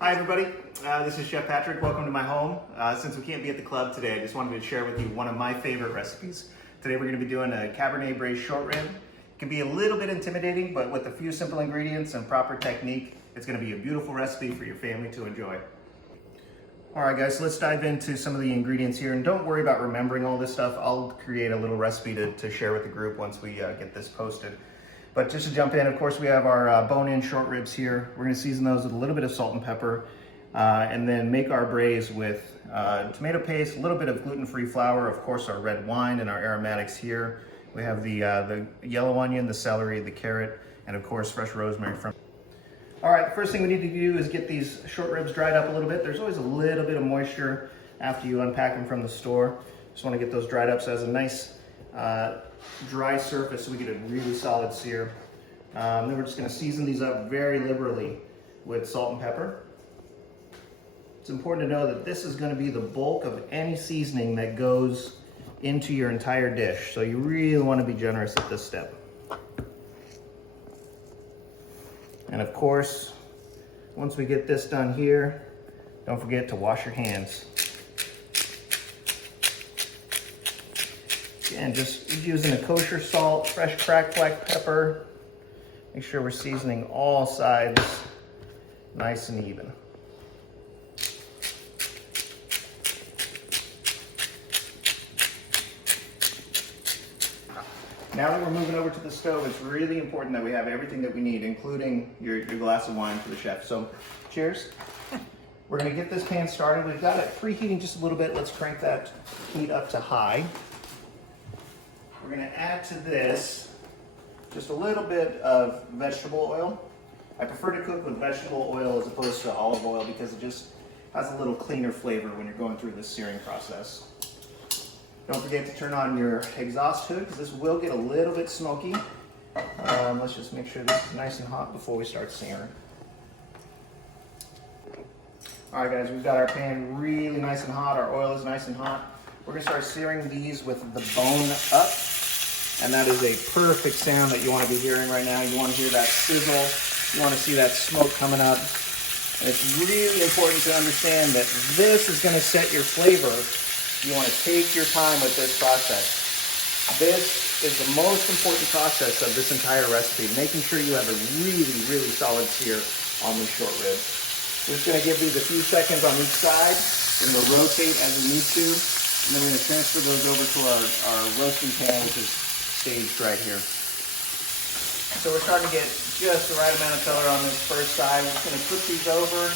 Hi everybody, this is Chef Patrick. Welcome to my home. Since we can't be at the club today, I just wanted to share with you one of my favorite recipes. Today we're going to be doing a Cabernet Braised Shortrib. It can be a little bit intimidating, but with a few simple ingredients and proper technique, it's going to be a beautiful recipe for your family to enjoy. Alright guys, so let's dive into some of the ingredients here, and don't worry about remembering all this stuff. I'll create a little recipe to share with the group once we get this posted. But just to jump in, of course, we have our bone-in short ribs here. We're going to season those with a little bit of salt and pepper, and then make our braise with tomato paste, a little bit of gluten-free flour, of course, our red wine and our aromatics here. We have the yellow onion, the celery, the carrot, and of course, fresh rosemary from. All right, the first thing we need to do is get these short ribs dried up a little bit. There's always a little bit of moisture after you unpack them from the store. Just want to get those dried up so it has a nice dry surface so we get a really solid sear. Then we're just going to season these up very liberally with salt and pepper. It's important to know that this is going to be the bulk of any seasoning that goes into your entire dish, so you really want to be generous at this step. And of course, once we get this done here, don't forget to wash your hands. Again, just using a kosher salt, fresh cracked black pepper. Make sure we're seasoning all sides nice and even. Now that we're moving over to the stove, it's really important that we have everything that we need, including your glass of wine for the chef. So, cheers. We're gonna get this pan started. We've got it preheating just a little bit. Let's crank that heat up to high. We're gonna add to this just a little bit of vegetable oil. I prefer to cook with vegetable oil as opposed to olive oil because it just has a little cleaner flavor when you're going through this searing process. Don't forget to turn on your exhaust hood because this will get a little bit smoky. Let's just make sure this is nice and hot before we start searing. All right guys, we've got our pan really nice and hot. Our oil is nice and hot. We're gonna start searing these with the bone up. And that is a perfect sound that you want to be hearing right now. You want to hear that sizzle. You want to see that smoke coming up. And it's really important to understand that this is going to set your flavor. You want to take your time with this process. This is the most important process of this entire recipe, making sure you have a really, really solid sear on these short ribs. We're just going to give these a few seconds on each side, and we'll rotate as we need to. And then we're going to transfer those over to our roasting pan, which is staged right here. So we're starting to get just the right amount of color on this first side. We're just going to flip these over,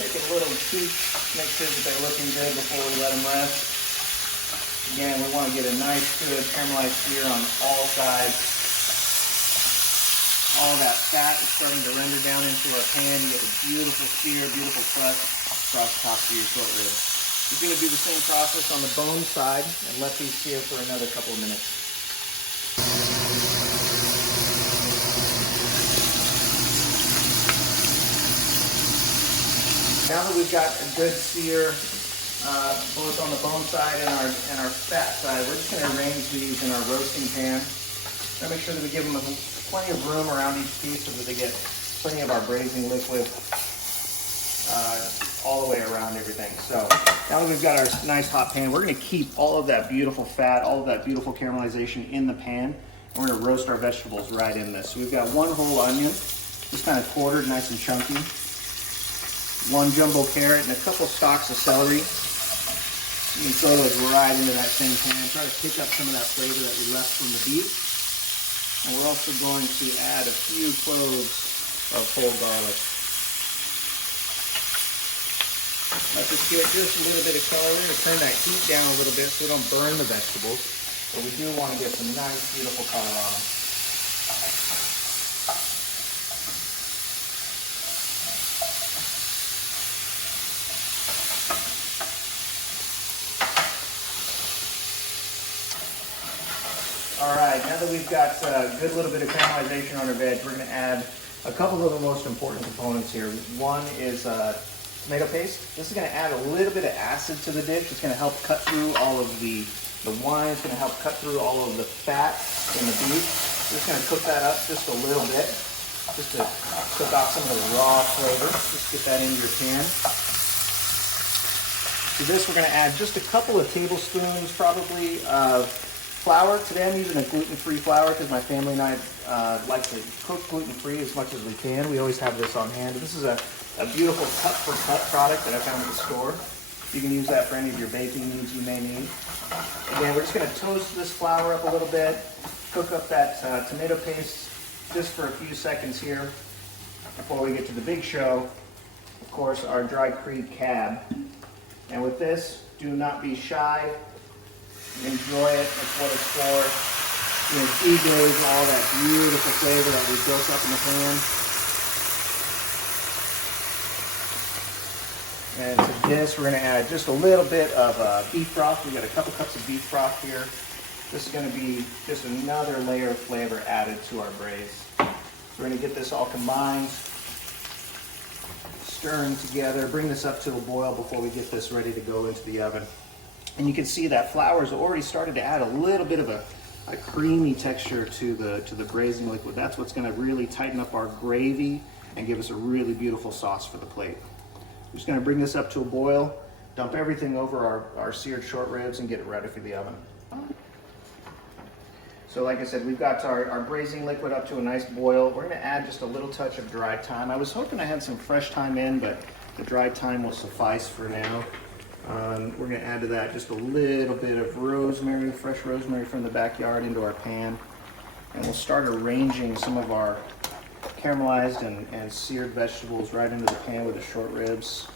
take a little peek, make sure that they're looking good before we let them rest. Again, we want to get a nice, good caramelized sear on all sides. All that fat is starting to render down into our pan. You get a beautiful sear, beautiful crust across the top of your short ribs. You're going to do the same process on the bone side and let these sear for another couple of minutes. Now that we've got a good sear, both on the bone side and our fat side, we're just going to arrange these in our roasting pan. Now make sure that we give them plenty of room around each piece so that they get plenty of our braising liquid all the way around everything. So now that we've got our nice hot pan, we're going to keep all of that beautiful fat, all of that beautiful caramelization in the pan. And we're going to roast our vegetables right in this. So we've got one whole onion, just kind of quartered, nice and chunky. One jumbo carrot and a couple stalks of celery. You can throw those right into that same pan. Try to pick up some of that flavor that we left from the beef. And we're also going to add a few cloves of whole garlic. Let this get just a little bit of color. We're going to turn that heat down a little bit so we don't burn the vegetables. But we do want to get some nice, beautiful color on them. All right, now that we've got a good little bit of caramelization on our veg, we're going to add a couple of the most important components here. One is tomato paste. This is going to add a little bit of acid to the dish. It's going to help cut through all of the wine. It's going to help cut through all of the fat in the beef. Just going to cook that up just a little bit. just to cook off some of the raw flavor. Just get that into your pan. To this, we're going to add just a couple of tablespoons, probably, of flour. Today I'm using a gluten-free flour because my family and I like to cook gluten-free as much as we can. We always have this on hand. This is a beautiful cut-for-cut product that I found at the store. You can use that for any of your baking needs you may need. Again, we're just going to toast this flour up a little bit, cook up that tomato paste just for a few seconds here before we get to the big show. Of course, our dried Creed cab. And with this, do not be shy. Enjoy it. That's what it's for. You know, Deglaze all that beautiful flavor that we built up in the pan. And to this, we're going to add just a little bit of beef broth. We've got a couple cups of beef broth here. This is going to be just another layer of flavor added to our braise. We're going to get this all combined, stirring together, bring this up to a boil before we get this ready to go into the oven. And you can see that flour's already started to add a little bit of a creamy texture to the braising liquid. That's what's going to really tighten up our gravy and give us a really beautiful sauce for the plate. We're just going to bring this up to a boil, dump everything over our seared short ribs, and get it ready for the oven. So like I said, we've got our braising liquid up to a nice boil. We're going to add just a little touch of dried thyme. I was hoping I had some fresh thyme in, but the dried thyme will suffice for now. We're going to add to that just a little bit of rosemary, fresh rosemary from the backyard into our pan. And we'll start arranging some of our caramelized and seared vegetables right into the pan with the short ribs.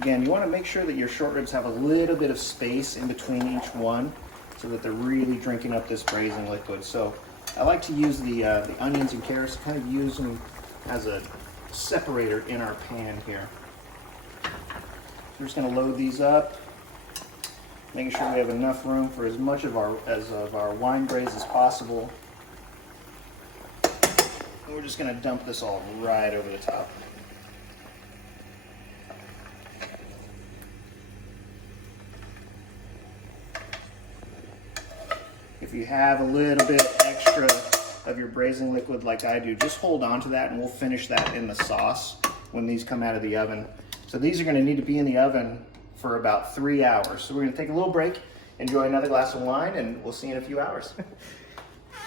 Again, you want to make sure that your short ribs have a little bit of space in between each one so that they're really drinking up this braising liquid. So I like to use the onions and carrots, kind of use them as a separator in our pan here. So we're just going to load these up, making sure we have enough room for as much of our wine braise as possible. And we're just going to dump this all right over the top. If you have a little bit extra of your braising liquid like I do, just hold on to that and we'll finish that in the sauce when these come out of the oven. So these are going to need to be in the oven for about 3 hours. So we're going to take a little break, enjoy another glass of wine, and we'll see you in a few hours.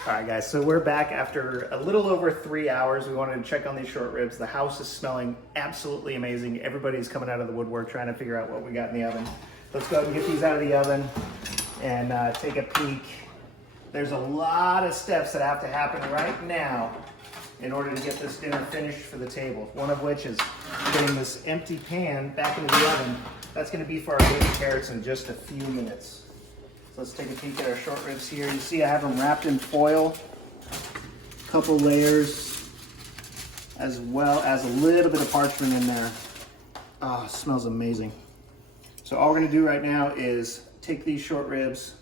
All right, guys, so we're back after a little over 3 hours. We wanted to check on these short ribs. The house is smelling absolutely amazing. Everybody's coming out of the woodwork trying to figure out what we got in the oven. Let's go ahead and get these out of the oven and take a peek. There's a lot of steps that have to happen right now in order to get this dinner finished for the table. One of which is getting this empty pan back into the oven. That's going to be for our baby carrots in just a few minutes. So let's take a peek at our short ribs here. You see I have them wrapped in foil, a couple layers, as well as a little bit of parchment in there. Oh, it smells amazing. So all we're going to do right now is take these short ribs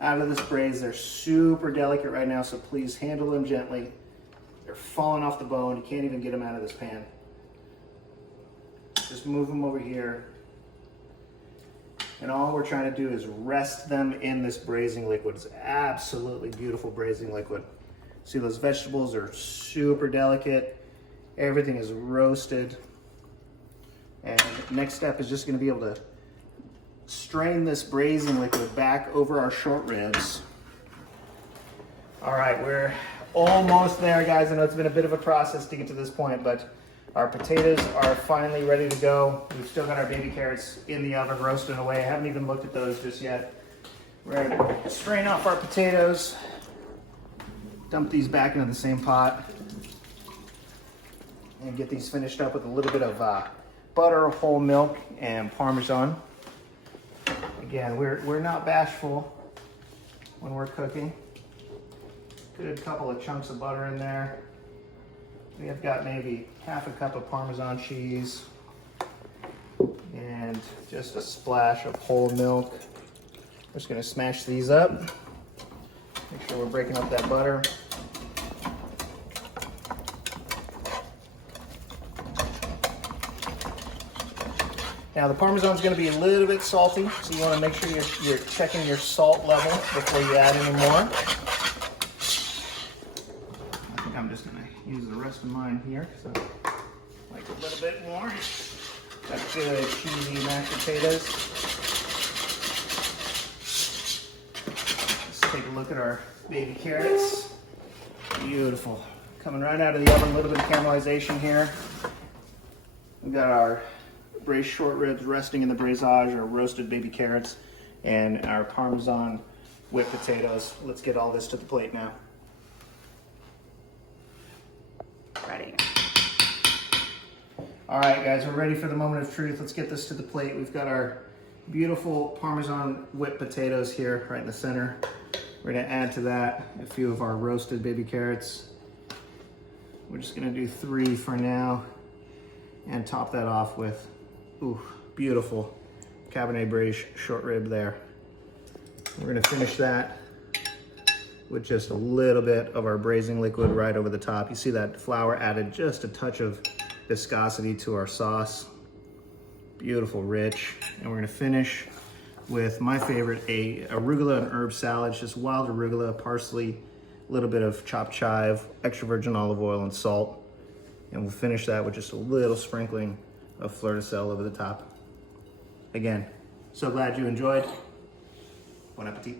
out of this braise. They're super delicate right now, so please handle them gently. They're falling off the bone. You can't even get them out of this pan. Just move them over here. And all we're trying to do is rest them in this braising liquid. It's absolutely beautiful braising liquid. See, those vegetables are super delicate. Everything is roasted. And the next step is just going to be able to strain this braising liquid back over our short ribs. All right, we're almost there, guys. I know it's been a bit of a process to get to this point, but our potatoes are finally ready to go. We've still got our baby carrots in the oven roasting away. I haven't even looked at those just yet. We're going to strain off our potatoes, dump these back into the same pot, and get these finished up with a little bit of butter, whole milk, and Parmesan. Again, we're not bashful when we're cooking. Good couple of chunks of butter in there. We have got maybe half a cup of Parmesan cheese and just a splash of whole milk. We're just going to smash these up. Make sure we're breaking up that butter. Now the Parmesan is going to be a little bit salty, so you want to make sure you're checking your salt level before you add any more. I think I'm just going to use the rest of mine here because I like a little bit more. Got good cheesy mashed potatoes. Let's take a look at our baby carrots. Beautiful. Coming right out of the oven, a little bit of caramelization here. We've got our braised short ribs resting in the braisage, our roasted baby carrots, and our Parmesan whipped potatoes. Let's get all this to the plate now. Ready. All right, guys, we're ready for the moment of truth. Let's get this to the plate. We've got our beautiful Parmesan whipped potatoes here right in the center. We're gonna add to that a few of our roasted baby carrots. We're just gonna do 3 for now and top that off with, ooh, beautiful Cabernet Braised short rib there. We're gonna finish that with just a little bit of our braising liquid right over the top. You see that flour added just a touch of viscosity to our sauce. Beautiful, rich. And we're gonna finish with my favorite, a arugula and herb salad, just wild arugula, parsley, a little bit of chopped chive, extra virgin olive oil and salt. And we'll finish that with just a little sprinkling of fleur de sel over the top. Again, so glad you enjoyed. Bon appetit.